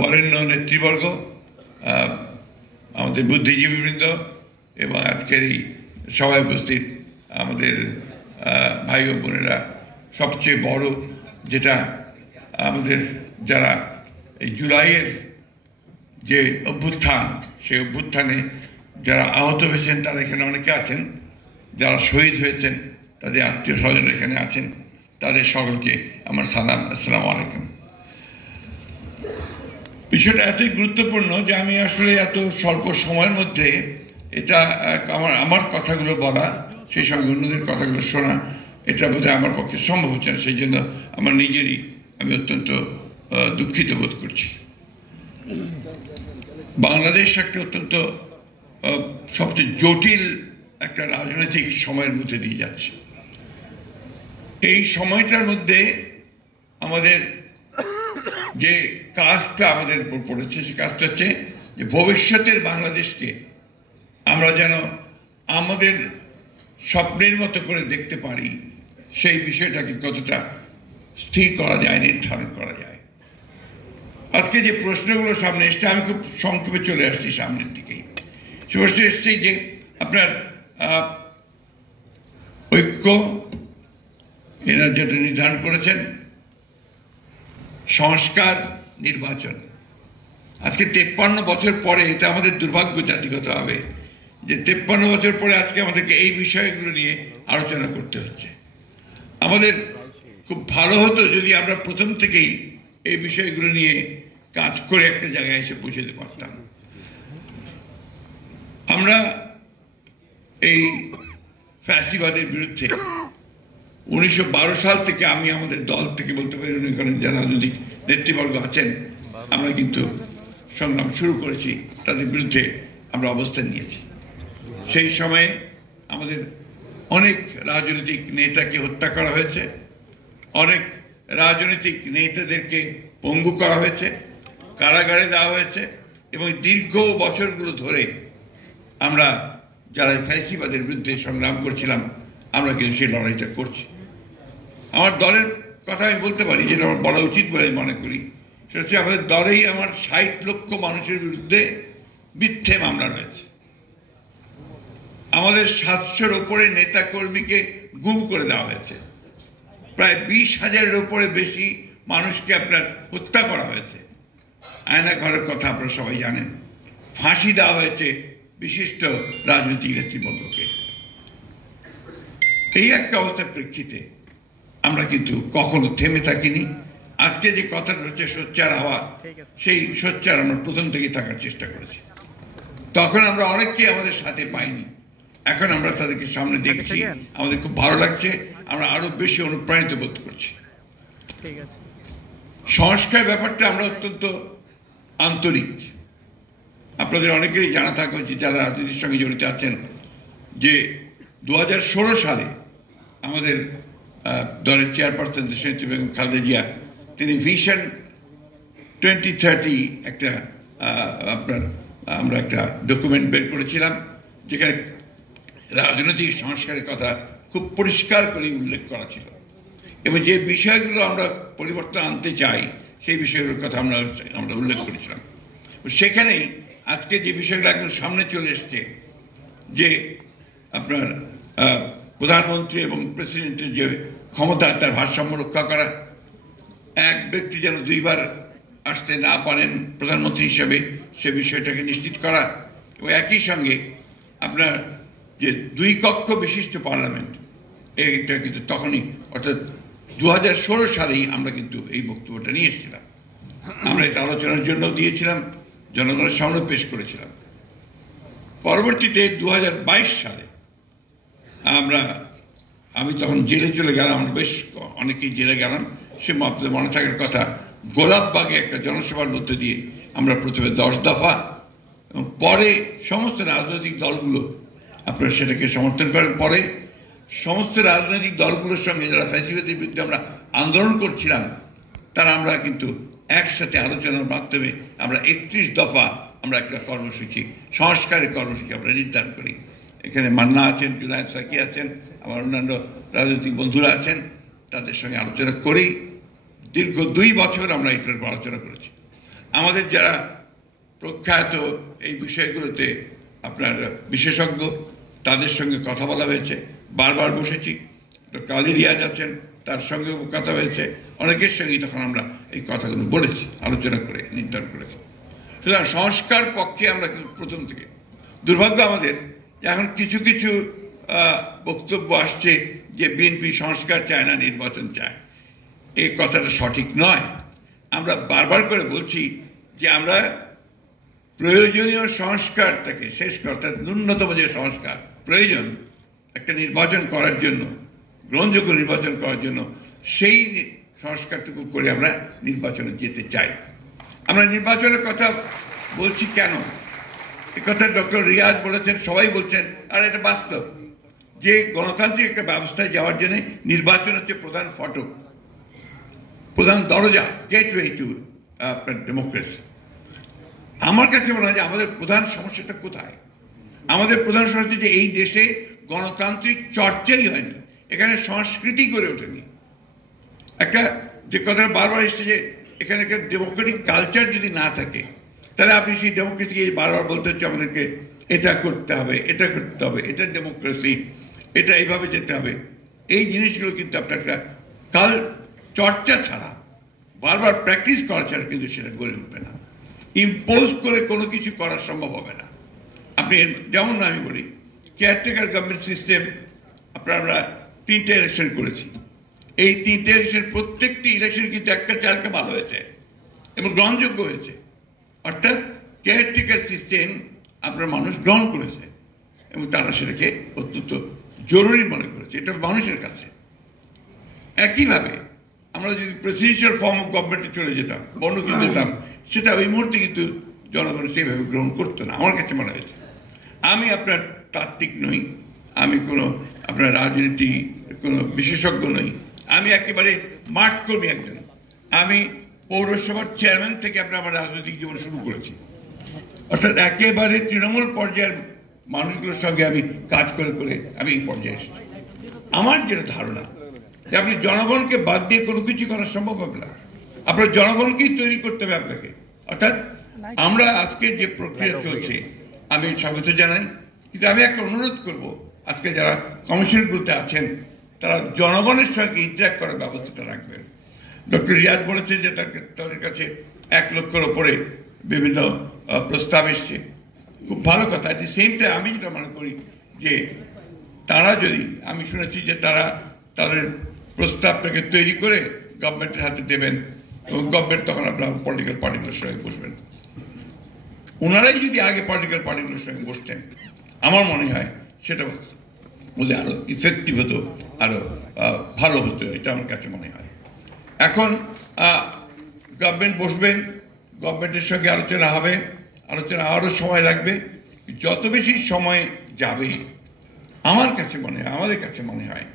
বরেণ্য নেতৃবর্গ, আমাদের বুদ্ধিজীবীবৃন্দ এবং আজকের এই সভায় উপস্থিত আমাদের ভাই ও বোনেরা, সবচেয়ে বড় যেটা আমাদের যারা এই জুলাইয়ের যে অভ্যুত্থান, সেই অভ্যুত্থানে যারা আহত হয়েছেন তারা এখানে অনেকে আছেন, যারা শহীদ হয়েছেন তাদের আত্মীয় স্বজন এখানে আছেন, তাদের সকলকে আমার সালাম, আসসালামু আলাইকুম। বিষয়টা এতই গুরুত্বপূর্ণ যে আমি আসলে এত স্বল্প সময়ের মধ্যে এটা আমার কথাগুলো বলা, সেই সঙ্গে অন্যদের কথাগুলো শোনা, এটা বোধহয় আমার পক্ষে সম্ভব হচ্ছে না। সেই জন্য আমার নিজেরই আমি অত্যন্ত দুঃখিত বোধ করছি। বাংলাদেশ একটা অত্যন্ত সবচেয়ে জটিল একটা রাজনৈতিক সময়ের মধ্যে দিয়ে যাচ্ছে। এই সময়টার মধ্যে আমাদের যে কাজটা আমাদের উপর পড়েছে, সে কাজটা হচ্ছে যে ভবিষ্যতের বাংলাদেশকে আমরা যেন আমাদের স্বপ্নের মতো করে দেখতে পারি, সেই বিষয়টাকে কতটা স্থির করা যায়, নির্ধারণ করা যায়। আজকে যে প্রশ্নগুলো সামনে এসছে, আমি খুব সংক্ষেপে চলে আসছি সামনের দিকেই। সে প্রশ্ন এসছে যে আপনার ঐক্য এরা যেটা নির্ধারণ করেছেন, সংস্কার, নির্বাচন। আজকে 53 বছর পরে, এটা আমাদের দুর্ভাগ্য জাতিগত হবে যে 53 বছর পরে আজকে আমাদেরকে এই বিষয়গুলো নিয়ে আলোচনা করতে হচ্ছে। আমাদের খুব ভালো হতো যদি আমরা প্রথম থেকেই এই বিষয়গুলো নিয়ে কাজ করে একটা জায়গায় এসে পৌঁছতে পারতাম। আমরা এই ফ্যাসিবাদের বিরুদ্ধে 1912 সাল থেকে আমি আমাদের দল থেকে বলতে পারি, যারা রাজনৈতিক নেতৃবর্গ আছেন, আমরা কিন্তু সংগ্রাম শুরু করেছি, তাদের বিরুদ্ধে আমরা অবস্থান নিয়েছি। সেই সময়ে আমাদের অনেক রাজনৈতিক নেতাকে হত্যা করা হয়েছে, অনেক রাজনৈতিক নেতাদেরকে পঙ্গু করা হয়েছে, কারাগারে দেওয়া হয়েছে, এবং দীর্ঘ বছরগুলো ধরে আমরা যারা ফ্যাসিবাদের বিরুদ্ধে সংগ্রাম করছিলাম, আমরা কিন্তু সেই লড়াইটা করছি। আমার দলের কথা আমি বলতে পারি, যেটা আমার বলা উচিত বলে মনে করি, সেটা হচ্ছে আমাদের দলেই আমার 60 লক্ষ মানুষের বিরুদ্ধে মিথ্যে মামলা রয়েছে। আমাদের 700-র উপরে নেতা কর্মীকে গুম করে দেওয়া হয়েছে, প্রায় 20,000-এর উপরে বেশি মানুষকে আপনার হত্যা করা হয়েছে। আয়না ঘরের কথা আপনারা সবাই জানেন। ফাঁসি দেওয়া হয়েছে বিশিষ্ট রাজনৈতিক নেতৃবর্গকে। এই একটা অবস্থার প্রেক্ষিতে আমরা কিন্তু কখনো থেমে থাকিনি। আজকে যে কথাটা হচ্ছে সোচ্চার হওয়া, সেই সোচ্চার আমরা প্রথম থেকেই থাকার চেষ্টা করেছি। তখন আমরা অনেককে আমাদের সাথে পাইনি, এখন আমরা তাদেরকে সামনে দেখছি, আমাদের খুব ভালো লাগছে, আমরা আরো বেশি অনুপ্রাণিত বোধ করছি। সংস্কার ব্যাপারটা আমরা অত্যন্ত আন্তরিক। আপনাদের অনেকেরই জানা থাকা উচিত, যারা রাজনীতির সঙ্গে জড়িত আছেন, যে 2016 সালে আমাদের দলের চেয়ারপারসন দেশনেত্রী বেগম খালেদা জিয়া, তিনি ভিশন 2030 একটা আমরা একটা ডকুমেন্ট বের করেছিলাম, যেখানে রাজনৈতিক সংস্কারের কথা খুব পরিষ্কার করে উল্লেখ করা ছিল, এবং যে বিষয়গুলো আমরা পরিবর্তন আনতে চাই সেই বিষয়গুলোর কথা আমরা উল্লেখ করেছিলাম। সেখানেই আজকে যে বিষয়গুলো একদম সামনে চলে এসছে, যে আপনার প্রধানমন্ত্রী এবং প্রেসিডেন্টের যে ক্ষমতা, তার ভারসাম্য রক্ষা করা, এক ব্যক্তি যেন 2বার আসতে না পারেন প্রধানমন্ত্রী হিসেবে, সে বিষয়টাকে নিশ্চিত করা, এবং একই সঙ্গে আপনার যে 2 কক্ষ বিশিষ্ট পার্লামেন্ট, এইটা কিন্তু তখনই, অর্থাৎ 2016 সালেই আমরা কিন্তু এই বক্তব্যটা নিয়ে এসেছিলাম। আমরা এটা আলোচনার জন্য দিয়েছিলাম, জনগণের সামনে পেশ করেছিলাম। পরবর্তীতে 2022 সালে আমি তখন জেলে চলে গেলাম, আমরা বেশ অনেকেই জেলে গেলাম। সে আপনাদের মনে থাকার কথা, গোলাপবাগে একটা জনসভার মধ্যে দিয়ে আমরা প্রথমে 10 দফা, এবং পরে সমস্ত রাজনৈতিক দলগুলো আপনারা সেটাকে সমর্থন করেন। পরে সমস্ত রাজনৈতিক দলগুলোর সঙ্গে যারা ফ্যাসিবাদের বিরুদ্ধে আমরা আন্দোলন করছিলাম, তারা আমরা কিন্তু একসাথে আলোচনার মাধ্যমে আমরা 31 দফা আমরা একটা কর্মসূচি, সংস্কারের কর্মসূচি আমরা নির্ধারণ করি। এখানে মান্না আছেন, জুনায়েদ সাকি আছেন, আমার অন্যান্য রাজনৈতিক বন্ধুরা আছেন, তাদের সঙ্গে আলোচনা করেই দীর্ঘ 2 বছর আমরা এটার আলোচনা করেছি। আমাদের যারা প্রখ্যাত এই বিষয়গুলোতে আপনার বিশেষজ্ঞ, তাদের সঙ্গে কথা বলা হয়েছে, বারবার বসেছি। ডক্টর আলী রিয়াজ আছেন, তার সঙ্গেও কথা হয়েছে, অনেকের সঙ্গেই তখন আমরা এই কথাগুলো বলেছি, আলোচনা করে নির্ধারণ করেছি। সুতরাং সংস্কার পক্ষে আমরা কিন্তু প্রথম থেকে। দুর্ভাগ্য আমাদের এখন কিছু কিছু বক্তব্য আসছে যে বিএনপি সংস্কার চায় না, নির্বাচন চায়। এই কথাটা সঠিক নয়। আমরা বারবার করে বলছি যে আমরা প্রয়োজনীয় সংস্কারটাকে শেষ করা, অর্থাৎ ন্যূনতম যে সংস্কার প্রয়োজন একটা নির্বাচন করার জন্য, গ্রহণযোগ্য নির্বাচন করার জন্য, সেই সংস্কারটুকু করে আমরা নির্বাচনে যেতে চাই। আমরা নির্বাচনের কথা বলছি কেন? এ কথা ডক্টর রিয়াজ বলেছেন, সবাই বলছেন, আর এটা বাস্তব যে গণতান্ত্রিক একটা ব্যবস্থায় যাওয়ার জন্য নির্বাচন হচ্ছে প্রধান ফটক, প্রধান দরজা, গেটওয়ে টু আপনার ডেমোক্রেসি। আমার কাছে মনে হয় যে আমাদের প্রধান সমস্যাটা কোথায়? আমাদের প্রধান সমস্যা যে এই দেশে গণতান্ত্রিক চর্চাই হয়নি, এখানে সংস্কৃতি গড়ে ওঠেনি। একটা যে কথাটা বারবার এসছে যে এখানে একটা ডেমোক্রেটিক কালচার যদি না থাকে, তাহলে আপনি সেই ডেমোক্রেসিকে বারবার বলতে হচ্ছে আমাদেরকে এটা করতে হবে, এটা করতে হবে, এটা ডেমোক্রেসি, এটা এইভাবে যেতে হবে। এই জিনিসগুলো কিন্তু আপনার একটা কাল চর্চা ছাড়া, বারবার প্র্যাকটিস করা ছাড়া কিন্তু সেটা গড়ে উঠবে না। ইম্পোজ করে কোনো কিছু করা সম্ভব হবে না। আপনি যেমন আমি বলি, কেয়ারটেকার গভর্নমেন্ট সিস্টেম আমরা 3টে ইলেকশন করেছি। এই 3টে ইলেকশন, প্রত্যেকটি ইলেকশন কিন্তু একটা চালকে ভালো হয়েছে এবং গ্রহণযোগ্য হয়েছে। অর্থাৎ কেয়ারটেকার সিস্টেম আপনার মানুষ গ্রহণ করেছে এবং তারা সেটাকে অত্যন্ত জরুরি মনে করেছে, এটা মানুষের কাছে। একইভাবে আমরা যদি প্রেসিডেন্সিয়াল ফর্ম অফ গভর্নমেন্টে চলে যেতাম, বর্ণকিত যেতাম, সেটা ওই মুহূর্তে কিন্তু জনগণ সেইভাবে গ্রহণ করতো না, আমার কাছে মনে হয়েছে। আমি আপনার তাত্ত্বিক নই, আমি কোনো আপনার রাজনীতি কোনো বিশেষজ্ঞ নই, আমি একেবারে মাঠ কর্মী একজন। আমি পৌরসভার চেয়ারম্যান থেকে আমার রাজনৈতিক জীবন শুরু করেছি, অর্থাৎ একেবারে তৃণমূল পর্যায়ের মানুষগুলোর সঙ্গে আমি কাজ করে করে আমি এই পর্যায়ে এসেছি। আমার যেটা ধারণা যে আপনি জনগণকে বাদ দিয়ে কোনো কিছু করা সম্ভব হবে না, আপনার জনগণকেই তৈরি করতে হবে আপনাকে। অর্থাৎ আমরা আজকে যে প্রক্রিয়া চলছে আমি স্বাগত জানাই, কিন্তু আমি একটা অনুরোধ করব, আজকে যারা কমিশনগুলোতে আছেন তারা জনগণের সঙ্গে ইন্টারাক্ট করার ব্যবস্থাটা রাখবেন। ডক্টর রিয়াজ বলেছেন যে তাদের কাছে 1 লক্ষের ওপরে বিভিন্ন প্রস্তাব এসছে, খুব ভালো কথা। এট দি সেম টাইম আমি যেটা মনে করি যে তারা যদি, আমি শুনেছি যে তারা তাদের প্রস্তাবটাকে তৈরি করে গভর্নমেন্টের হাতে দেবেন এবং গভর্নমেন্ট তখন আপনার পলিটিক্যাল পার্টিগুলোর সঙ্গে বসবেন। ওনারাই যদি আগে পলিটিক্যাল পার্টিগুলোর সঙ্গে বসতেন, আমার মনে হয় সেটা বলে আরো ইফেক্টিভ হতো, আরো ভালো হতো, এটা আমার কাছে মনে হয়। এখন গভর্নমেন্ট বসবেন, গভর্নমেন্টের সঙ্গে আলোচনা হবে, আলোচনা আরও সময় লাগবে। যত বেশি সময় যাবে আমার কাছে মনে হয়, আমাদের কাছে মনে হয়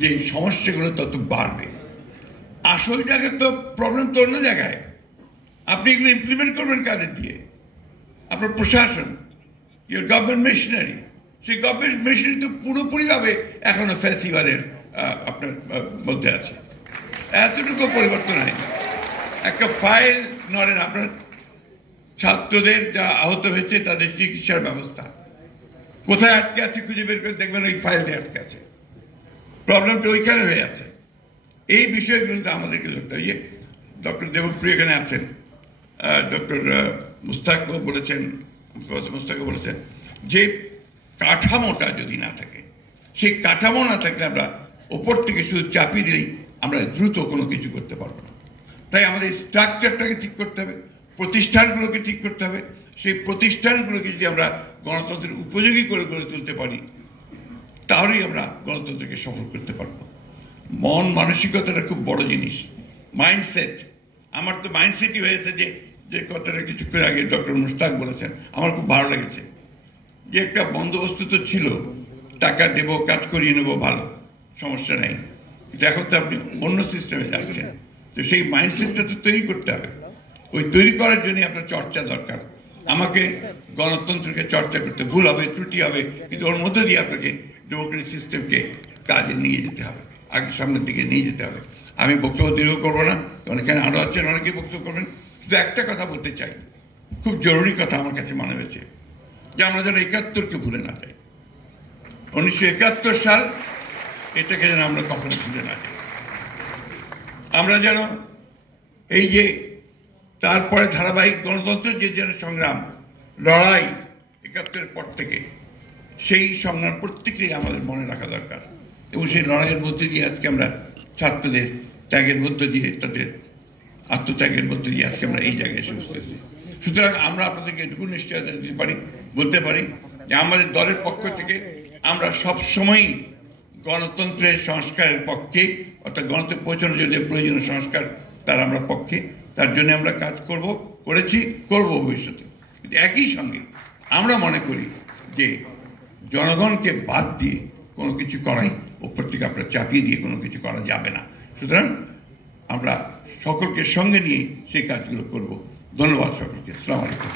যে সমস্যাগুলো তত বাড়বে। আসল জায়গায় তো প্রবলেম তো অন্য জায়গায়। আপনি এগুলো ইমপ্লিমেন্ট করবেন কাদের দিয়ে? আপনার প্রশাসন, ইউর গভর্নমেন্ট মেশিনারি, সেই গভর্নমেন্ট মেশিনারি তো পুরোপুরিভাবে এখনো ফ্যাসিবাদের আপনার মধ্যে আছে, এতটুকু পরিবর্তন হয়নি। একটা ফাইল নড়েন, আপনার ছাত্রদের যা আহত হয়েছে তাদের চিকিৎসার ব্যবস্থা কোথায় আটকে আছে খুঁজে বের করে দেখবেন ওই ফাইল দিয়ে আটকে আছে, প্রবলেমটা ওইখানে হয়ে আছে। এই বিষয়গুলোতে আমাদেরকে ধরতে হবে। ডক্টর দেবপ্রিয় এখানে আছেন, ডক্টর মুস্তাক বলেছেন যে কাঠামোটা যদি না থাকে, সেই কাঠামো না থাকলে আমরা ওপর থেকে শুধু চাপিয়ে দিলেই আমরা দ্রুত কোনো কিছু করতে পারবো না। তাই আমাদের স্ট্রাকচারটাকে ঠিক করতে হবে, প্রতিষ্ঠানগুলোকে ঠিক করতে হবে। সেই প্রতিষ্ঠানগুলোকে যদি আমরা গণতন্ত্রের উপযোগী করে গড়ে তুলতে পারি, তাহলেই আমরা গণতন্ত্রকে সফল করতে পারবো। মন মানসিকতাটা খুব বড় জিনিস, মাইন্ডসেট। আমার তো মাইন্ডসেটই হয়েছে যে কথাটা কিছুক্ষণ আগে ডক্টর মুস্তাক বলেছেন, আমার খুব ভালো লেগেছে যে একটা বন্দোবস্ত তো ছিল, টাকা দেবো, কাজ করিয়ে নেবো, ভালো, সমস্যা নেই। কিন্তু এখন তো আপনি অন্য সিস্টেমে যাচ্ছেন, তো সেই মাইন্ডসেটটা তো তৈরি করতে হবে। ওই তৈরি করার জন্য আপনার চর্চা দরকার। আমাকে গণতন্ত্রকে চর্চা করতে, ভুল হবে, ত্রুটি হবে, কিন্তু ওর মধ্যে দিয়ে আপনাকে ডেমোক্রেটিক সিস্টেমকে কাজে নিয়ে যেতে হবে, আগে সামনের দিকে নিয়ে যেতে হবে। আমি বক্তব্য দীর্ঘ করবো না, কারণ এখানে আরো আছেন অনেকেই বক্তব্য করবেন। শুধু একটা কথা বলতে চাই, খুব জরুরি কথা আমার কাছে মনে হয়েছে, যে আমরা যেন ৭১কে ভুলে না যাই। ১৯৭১ সাল, এটাকে যেন আমরা কখনো ভুলে না যাই। আমরা যেন এই যে তারপরে ধারাবাহিক গণতন্ত্রের যে যেন সংগ্রাম, লড়াই ৭১-এর পর থেকে, সেই সংগ্রাম প্রত্যেকেই আমাদের মনে রাখা দরকার। এবং সেই লড়াইয়ের মধ্যে দিয়ে আজকে আমরা ছাত্রদের ত্যাগের মধ্য দিয়ে, তাদের আত্মত্যাগের মধ্যে দিয়ে আজকে আমরা এই জায়গায় এসে বসতেছি। সুতরাং আমরা আপনাদেরকে এটুকু নিশ্চয়তা দিতে পারি, বলতে পারি যে আমাদের দলের পক্ষ থেকে আমরা সবসময়ই গণতন্ত্রের সংস্কারের পক্ষে, অর্থাৎ গণতন্ত্রে পৌঁছানোর জন্য প্রয়োজনীয় সংস্কার তার আমরা পক্ষে, তার জন্য আমরা কাজ করেছি, করব ভবিষ্যতে। কিন্তু একই সঙ্গে আমরা মনে করি যে জনগণকে বাদ দিয়ে কোনো কিছু করাই, ওপর থেকে আপনারা চাপিয়ে দিয়ে কোনো কিছু করা যাবে না। সুতরাং আমরা সকলকে সঙ্গে নিয়ে সেই কাজগুলো করব। ধন্যবাদ সকলকে। আসসালামু আলাইকুম।